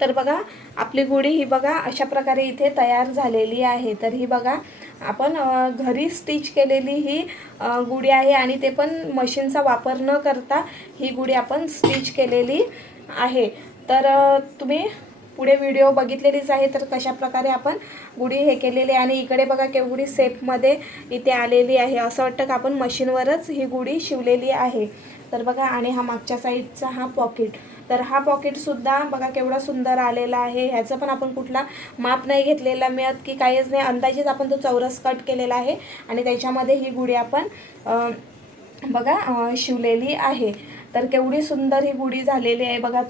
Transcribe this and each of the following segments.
तर बघा आपली गुढी ही बघा अशा प्रकारे इथे तयार झालेली आहे. तर ही बघा आपण घरी स्टिच केलेली ही गुढी आहे आणि ते पण मशीनचा वापर न करता ही गुढी आपण स्टिच केलेली आहे. तर तुम्ही पुढे व्हिडिओ बघितलेलीच आहे तर कशा प्रकारे आपण गुढी हे केलेली आहे आणि इकडे बघा केवढी सेपमध्ये इथे आलेली आहे. असं वाटतं का आपण मशीनवरच ही गुढी शिवलेली आहे. तर बघा आणि हा मागच्या साईडचा हा पॉकेट तर हा पॉकेटसुद्धा बघा केवढा सुंदर आलेला आहे. ह्याचं पण आपण कुठला माप नाही घेतलेला मिळत की काहीच नाही. अंदाजेच आपण तो चौरस कट केलेला आहे आणि त्याच्यामध्ये ही गुढी आपण बघा शिवलेली आहे. तर केवढी सुंदर ही गुढी झालेली आहे बघा.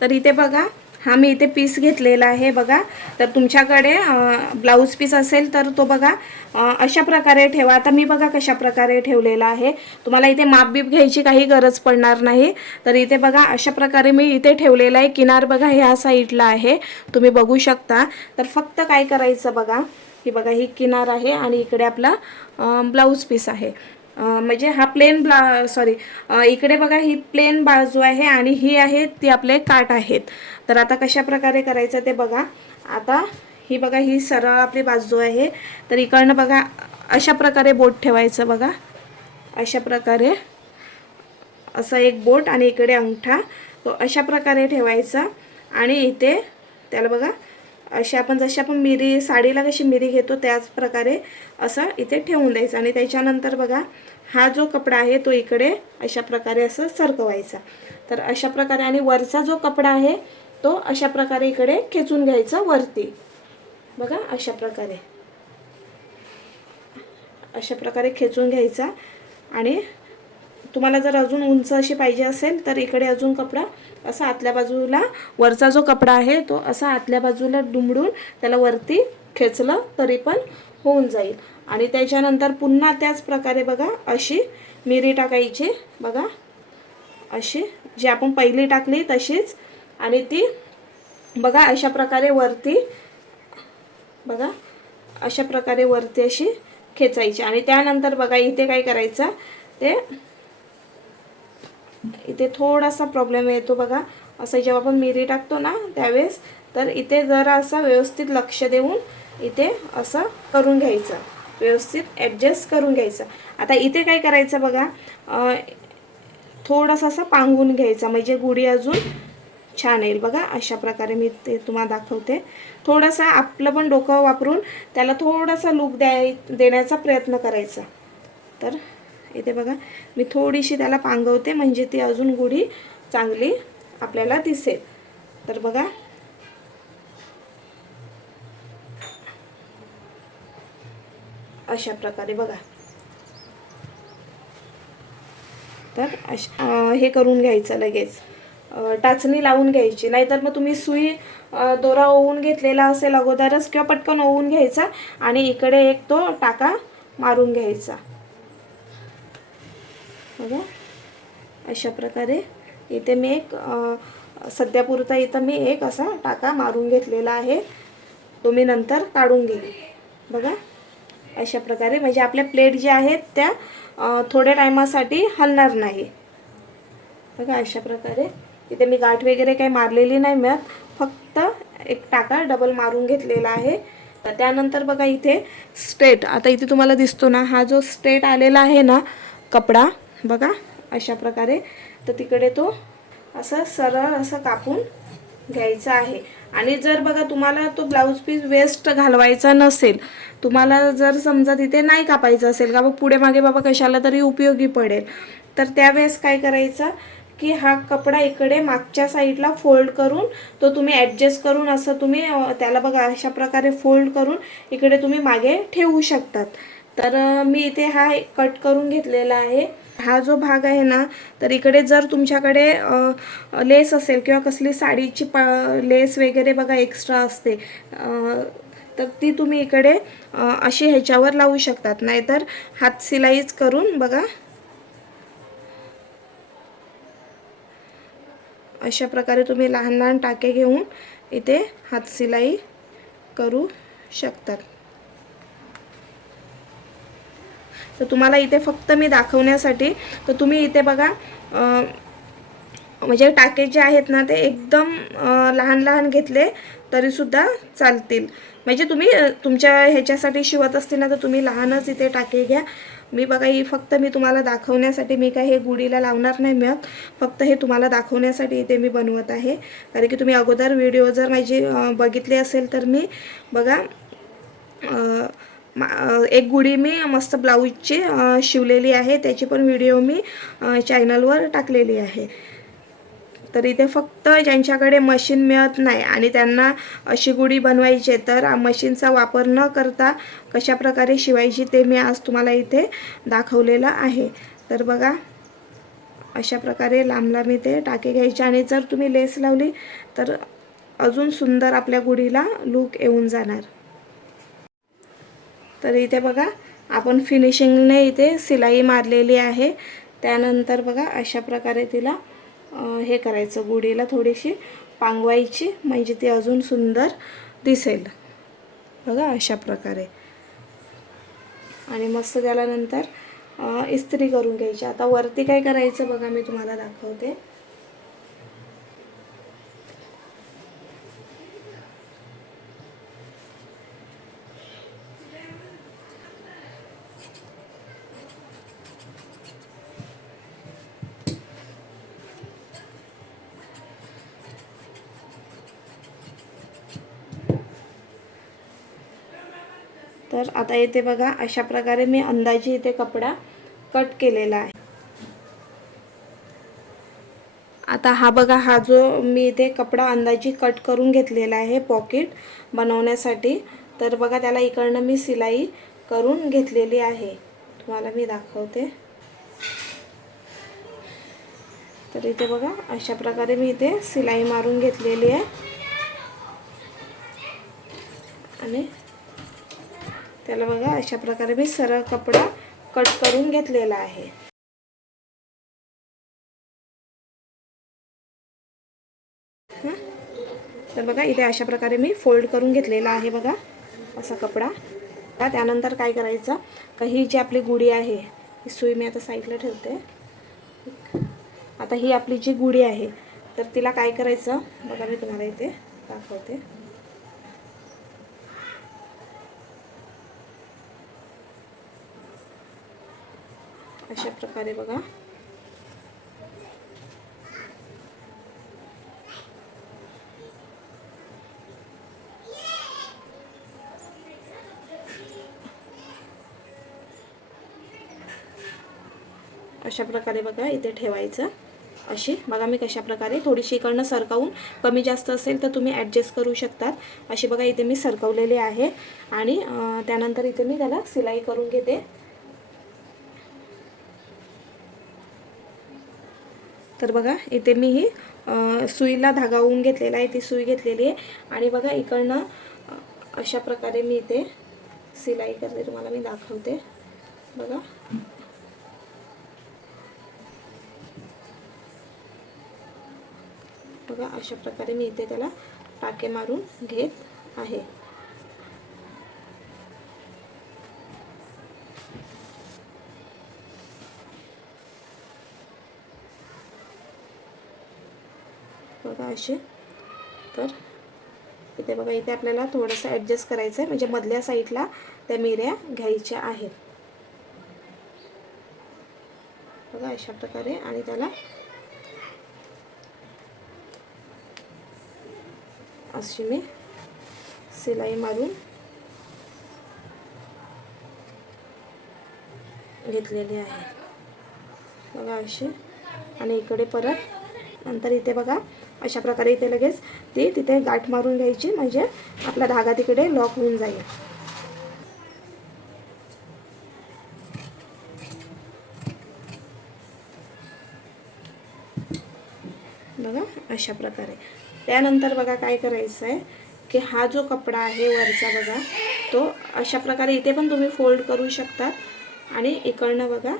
तर इथे बघा हा मी इथे पीस घेतलेला आहे बघा. तर तुमच्याकडे ब्लाऊज पीस असेल तर तो बघा. अशा प्रकारे ठेवा. आता मी बघा कशा प्रकारे ठेवलेला आहे. तुम्हाला इथे माप बीप घ्यायची काही गरज पडणार नाही. तर इथे बघा अशा प्रकारे मी इथे ठेवलेला आहे. किनार बघा ह्या साईडला आहे. तुम्ही बघू शकता. तर फक्त काय करायचं बघा? ही बघा ही किनार आहे आणि इकडे आपला ब्लाऊज पीस आहे. म्हणजे हा प्लेन ब्ला सॉरी इकडे बघा ही प्लेन बाजू आहे आणि ही आहे ती आपले काट आहेत. तर आता कशा प्रकारे करायचं ते बघा. आता ही बघा ही सरळ आपली बाजू आहे. तर इकडनं बघा अशा प्रकारे बोट ठेवायचं बघा. अशा प्रकारे असा एक बोट आणि इकडे अंगठा तो अशा प्रकारे ठेवायचा. आणि इथे त्याला बघा अशी आपण जशी आपण मिरी साडीला कशी मिरी घेतो त्याच प्रकारे असं इथे ठेवून द्यायचं. आणि त्याच्यानंतर बघा हा जो कपडा आहे तो इकडे अशा प्रकारे असं सरकवायचा. तर अशा प्रकारे आणि वरचा जो कपडा आहे तो अशा प्रकारे इकडे खेचून घ्यायचा वरती. बघा अशा प्रकारे. अशा प्रकारे खेचून घ्यायचा. आणि तुम्हाला जर अजून उंच अशी पाहिजे असेल तर इकडे अजून कपडा असा आतल्या बाजूला वरचा जो कपडा आहे तो असा आतल्या बाजूला दुमडून त्याला वरती खेचलं तरी पण होऊन जाईल. आणि त्याच्यानंतर पुन्हा त्याच प्रकारे बघा अशी मिरी टाकायची. बघा अशी जी आपण पहिली टाकली तशीच आणि ती बघा अशा प्रकारे वरती बघा अशा प्रकारे वरती अशी खेचायची. आणि त्यानंतर बघा इथे काय करायचं ते इथे थोडासा प्रॉब्लेम येतो बघा. असं जेव्हा आपण मिरी टाकतो ना त्यावेळेस तर इथे जरा असं व्यवस्थित लक्ष देऊन इथे असं करून घ्यायचं. व्यवस्थित ॲडजस्ट करून घ्यायचं. आता इथे काय करायचं बघा थोडासा असं पांगून घ्यायचा. म्हणजे गुढी अजून छान येईल बघा अशा प्रकारे मी ते तुम्हाला दाखवते. थोडंसं आपलं पण डोकं वापरून त्याला थोडासा लूक द्याय देण्याचा प्रयत्न करायचा. तर इथे बघा मी थोडीशी त्याला पांगवते म्हणजे ती अजून गुढी चांगली आपल्याला दिसेल. तर बघा. अशा प्रकारे बघा. तर अश हे करून घ्यायचं लगेच. टाचणी लावून घ्यायची. नाहीतर मग तुम्ही सुई दोरा ओवून घेतलेला असेल अगोदरच किंवा पटकन ओवून घ्यायचा आणि इकडे एक तो टाका मारून घ्यायचा. बघा. अशा प्रकारे इथे मी एक सध्यापुरता इथं मी एक असा टाका मारून घेतलेला आहे. तो मी नंतर काढून घेईन बघा. अशा प्रकारे म्हणजे आपल्या प्लेट ज्या आहेत त्या थोड्या टायमासाठी हलणार नाही. बघा अशा प्रकारे. इथे मी गाठ वगैरे काही मारलेली नाही मिळत. फक्त एक टाका डबल मारून घेतलेला आहे. तर त्यानंतर बघा इथे स्ट्रेट आता इथे तुम्हाला दिसतो ना हा जो स्ट्रेट आलेला आहे ना कपडा बघा अशा प्रकारे. तर तिकडे तो असं सरळ असं कापून घ्यायचा आहे. आणि जर बघा तुम्हाला तो ब्लाऊज पीस वेस्ट घालवायचा नसेल तुम्हाला जर समजा तिथे नाही कापायचं असेल का बघ पुढे मागे बाबा कशाला तरी उपयोगी पडेल तर त्यावेळेस काय करायचं की हा कपडा इकडे मागच्या साईडला फोल्ड करून तो तुम्ही ॲडजस्ट करून असं तुम्ही त्याला बघा अशा प्रकारे फोल्ड करून इकडे तुम्ही मागे ठेवू शकतात. तर मी इथे हा कट करून घेतलेला आहे. हा जो भाग आहे ना तर इकडे जर तुमच्याकडे लेस असेल किंवा कसली साडीची प लेस वगैरे बघा एक्स्ट्रा असते तर ती तुम्ही इकडे अशी ह्याच्यावर लावू शकतात. नाहीतर हात सिलाईच करून बघा अशा प्रकारे तुम्ही लहान लहान टाके घेऊन इथे हात सिलाई करू शकतात. तर तुम्हाला इथे फक्त मी दाखवण्यासाठी तर तुम्ही इथे बघा म्हणजे टाके जे आहेत ना ते एकदम लहान लहान घेतले तरीसुद्धा चालतील. म्हणजे तुम्ही तुमच्या ह्याच्यासाठी शिवत असतील ना तर तुम्ही लहानच इथे टाके घ्या. मी बघा ही फक्त मी तुम्हाला दाखवण्यासाठी मी काय हे गुढीला लावणार नाही मिळत. फक्त हे तुम्हाला दाखवण्यासाठी इथे मी बनवत आहे. कारण की तुम्ही अगोदर व्हिडिओ जर माझी बघितले बघितली असेल तर मी बघा एक गुढी मी मस्त ब्लाऊजची शिवलेली आहे. त्याची पण व्हिडिओ मी चॅनलवर टाकलेली आहे. तर इथे फक्त ज्यांच्याकडे मशीन मिळत नाही आणि त्यांना अशी गुढी बनवायची आहे, तर मशीनचा वापर न करता कशा प्रकारे शिवायची ते मी आज तुम्हाला इथे दाखवलेलं आहे. तर बघा अशा प्रकारे लांब लांब इथे टाके घ्यायचे आणि जर तुम्ही लेस लावली तर अजून सुंदर आपल्या गुढीला लूक येऊन जाणार. तर इथे बघा आपण फिनिशिंगने इथे सिलाई मारलेली आहे. त्यानंतर बघा अशा प्रकारे तिला हे करायचं. गुढीला थोडीशी पांगवायची म्हणजे ती अजून सुंदर दिसेल. बघा अशा प्रकारे. आणि मस्त त्याला नंतर इस्त्री करून घ्यायची. आता वरती काय करायचं बघा मी तुम्हाला दाखवते. तर आता येते बघा अशा प्रकारे मी अंदाजे इथे कपडा कट केलेला आहे. आता हा बघा हा जो मी इथे कपडा अंदाजी कट करून घेतलेला आहे पॉकेट बनवण्यासाठी तर बघा त्याला इकडनं मी सिलाई करून घेतलेली आहे. तुम्हाला मी दाखवते. तर इथे बघा अशा प्रकारे मी इथे सिलाई मारून घेतलेली आहे. आणि त्याला बघा अशा प्रकारे मी सरळ कपडा कट करून घेतलेला आहे. तर बघा इथे अशा प्रकारे मी फोल्ड करून घेतलेला आहे बघा असा कपडा. त्यानंतर काय करायचं का ही जी आपली गुढी आहे ही सुई मी आता साईडला ठेवते. आता ही आपली जी गुढी आहे तर तिला काय करायचं बघा मी तुम्हाला इथे दाखवते. अशा प्रकारे बघा. अशा प्रकारे बघा इथे ठेवायचं. अशी बघा मी कशा प्रकारे थोडीशी इकडनं सरकावून कमी जास्त असेल तर तुम्ही ॲडजस्ट करू शकतात. अशी बघा इथे मी सरकवलेली आहे. आणि त्यानंतर इथे मी त्याला सिलाई करून घेते. तर बघा इथे मी ही सुईला धागा होऊन घेतलेला आहे ती सुई घेतलेली आहे. आणि बघा इकडनं अशा प्रकारे मी इथे सिलाई करते तुम्हाला मी दाखवते. बघा. बघा अशा प्रकारे मी इथे त्याला टाके मारून घेत आहे. बघा असे. तर इथे बघा इथे आपल्याला थोडंसं ॲडजस्ट करायचं आहे म्हणजे मधल्या साईडला त्या मिऱ्या घ्यायच्या आहेत. बघा अशा प्रकारे. आणि त्याला अशी मी सिलाई मारून घेतलेली आहे. बघा अशी. आणि इकडे परत नंतर इथे बघा अशा प्रकारे इथे लगेच ती तिथे गाठ मारून घ्यायची म्हणजे आपला धागा तिकडे लॉक होऊन जाईल. बघा अशा प्रकारे त्यानंतर बघा काय करायचं आहे की हा जो कपडा आहे वरचा बघा तो अशा प्रकारे इथे पण तुम्ही फोल्ड करू शकता. आणि इकडनं बघा.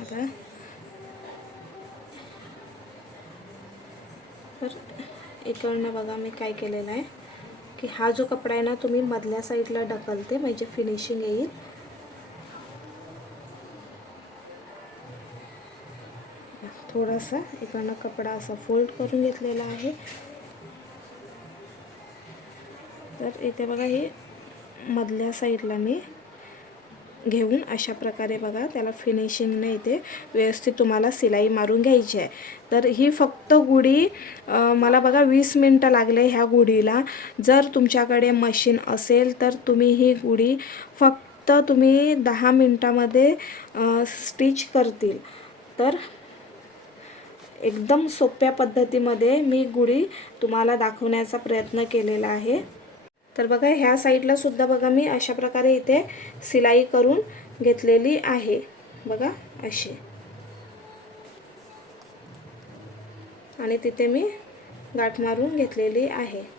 आता तर इकडनं बघा मी काय केलेलं आहे की हा जो कपडा आहे ना तुम्ही मधल्या साईडला ढकलते म्हणजे फिनिशिंग येईल. थोडासा इकडनं कपडा असा फोल्ड करून घेतलेला आहे. तर इथे बघा हे मधल्या साईडला मी घेऊन अशा प्रकारे बघा त्याला फिनिशिंगने इथे व्यवस्थित तुम्हाला सिलाई मारून घ्यायची आहे. तर ही फक्त गुढी मला बघा वीस मिनटं लागले ह्या गुढीला. जर तुमच्याकडे मशीन असेल तर तुम्ही ही गुढी फक्त तुम्ही दहा मिनटामध्ये स्टिच करतील. तर एकदम सोप्या पद्धतीमध्ये मी गुढी तुम्हाला दाखवण्याचा प्रयत्न केलेला आहे. तर बघा ह्या साईडला सुद्धा बघा मी अशा प्रकारे इथे सिलाई करून घेतलेली आहे. बघा अशी. आणि तिथे मी गाठ मारून घेतलेली आहे.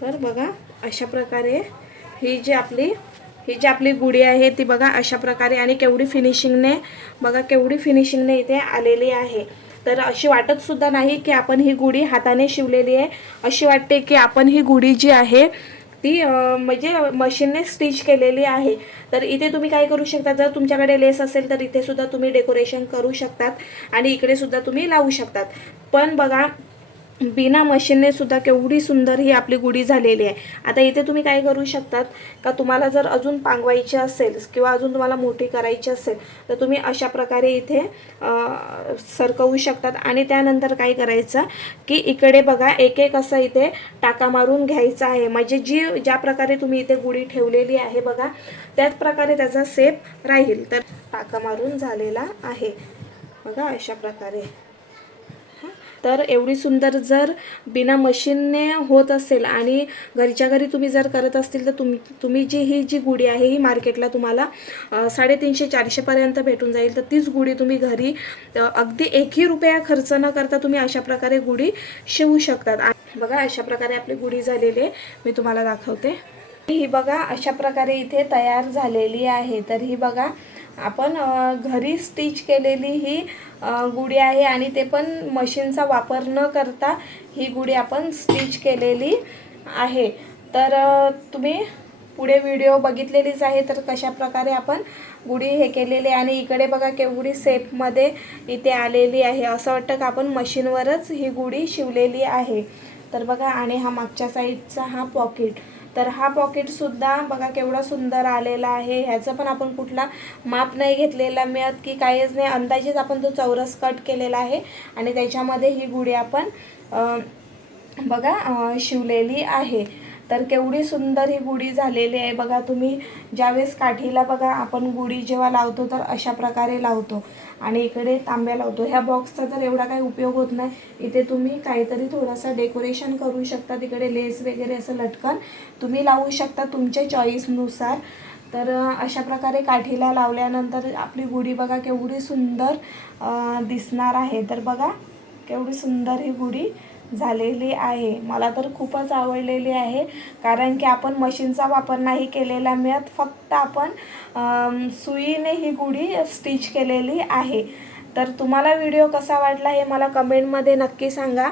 तर बघा अशा प्रकारे ही जी आपली ही जी आपली गुढी आहे ती बघा अशा प्रकारे आणि केवढी फिनिशिंगने बघा केवढी फिनिशिंगने इथे आलेली आहे. तर अशी वाटतसुद्धा नाही की आपण ही गुढी हाताने शिवलेली आहे. अशी वाटते की आपण ही गुढी जी आहे ती म्हणजे मशीनने स्टिच केलेली आहे. तर इथे तुम्ही काय करू शकता जर तुमच्याकडे लेस असेल तर इथेसुद्धा तुम्ही डेकोरेशन करू शकतात आणि इकडे सुद्धा तुम्ही लावू शकतात. पण बघा बिना मशीनने सुद्धा केवढी सुंदर ही आपली गुढी झालेली आहे. आता इथे तुम्ही काय करू शकतात का तुम्हाला जर अजून पांगवायची असेल किंवा अजून तुम्हाला मोठी करायची असेल तर तुम्ही अशा प्रकारे इथे सरकवू शकतात. आणि त्यानंतर काय करायचं की इकडे बघा एक एक असं इथे टाका मारून घ्यायचा आहे. म्हणजे जी ज्या प्रकारे तुम्ही इथे गुढी ठेवलेली आहे बघा त्याच प्रकारे त्याचा सेप राहील. तर टाका मारून झालेला आहे. बघा अशा प्रकारे. तर एवढी सुंदर जर बिना मशीनने होत असेल आणि घरच्या घरी तुम्ही जर करत असतील तर तुम तुम्ही जी ही जी गुढी आहे ही मार्केटला तुम्हाला साडेतीनशे चारशेपर्यंत भेटून जाईल. तर तीच गुढी तुम्ही घरी अगदी एकही रुपया खर्च न करता तुम्ही अशा प्रकारे गुढी शिवू शकतात. बघा अशा प्रकारे आपली गुढी झालेली आहे. मी तुम्हाला दाखवते. ही बघा अशा प्रकारे इथे तयार झालेली आहे. तर ही बघा आपण घरी स्टिच केलेली ही गुढी आहे आणि ते पण मशीनचा वापर न करता ही गुढी आपण स्टिच केलेली आहे. तर तुम्ही पुढे व्हिडिओ बघितलेलीच आहे तर कशा प्रकारे आपण गुढी हे केलेली आहे आणि इकडे बघा केवढी सेपमध्ये इथे आलेली आहे. असं वाटतं का आपण मशीनवरच ही गुढी शिवलेली आहे? तर बघा आणि हा मागच्या साईडचा हा पॉकेट. तर हा पॉकेटसुद्धा बघा केवढा सुंदर आलेला आहे. ह्याचं पण आपण कुठला माप नाही घेतलेला मिळत की काहीच नाही. अंदाजेच आपण तो चौरस कट केलेला आहे. आणि त्याच्यामध्ये ही गुढी आपण बघा शिवलेली आहे. तर केवढी सुंदर ही गुढी झालेली आहे. बघा तुम्ही ज्यावेळेस काठीला बघा आपण गुढी जेव्हा लावतो तर अशा प्रकारे लावतो. आणि इकडे तांब्या लावतो. ह्या बॉक्सचा तर एवढा काही उपयोग होत नाही. इथे तुम्ही काहीतरी थोडंसं डेकोरेशन करू शकता. तिकडे लेस वगैरे असं लटकन तुम्ही लावू शकता तुमच्या चॉईसनुसार तर अशा प्रकारे काठीला लावल्यानंतर आपली गुढी बघा केवढी सुंदर दिसणार आहे. तर बघा केवढी सुंदर ही गुढी झालेली आहे. मला तर खूपच आवडलेली आहे. कारण की आपण मशीनचा वापर नाही केलेला मिळत फक्त आपण सुईने ही गुढी स्टिच केलेली आहे. तर तुम्हाला व्हिडिओ कसा वाटला हे मला कमेंटमध्ये नक्की सांगा.